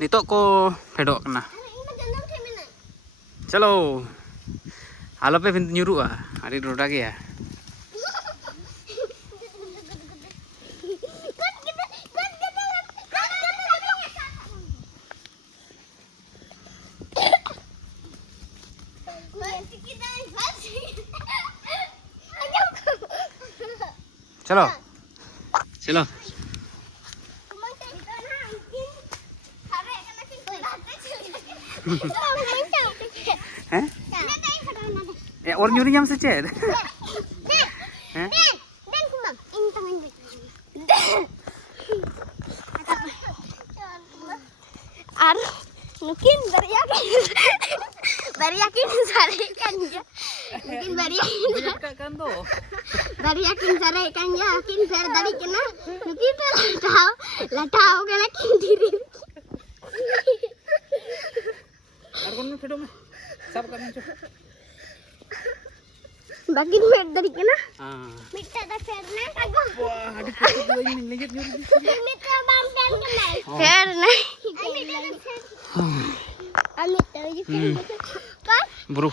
Nitok ko pedok kena. Chalo. Halo pe pintu nyuruh ah. Hari roda ke ya. चलो चलो हैं और nyuri jam secet ar mungkin bariakin sarekan ya mungkin bariakin sarekan ya kin fer dari kena mungkin latau kena kin diri ar kon fedo me sab karna cho bagian fer dari kena minta da fer na kago wah adik itu dua ini lejit nyuri minta bang fer kena fer na amit tahu kan buruh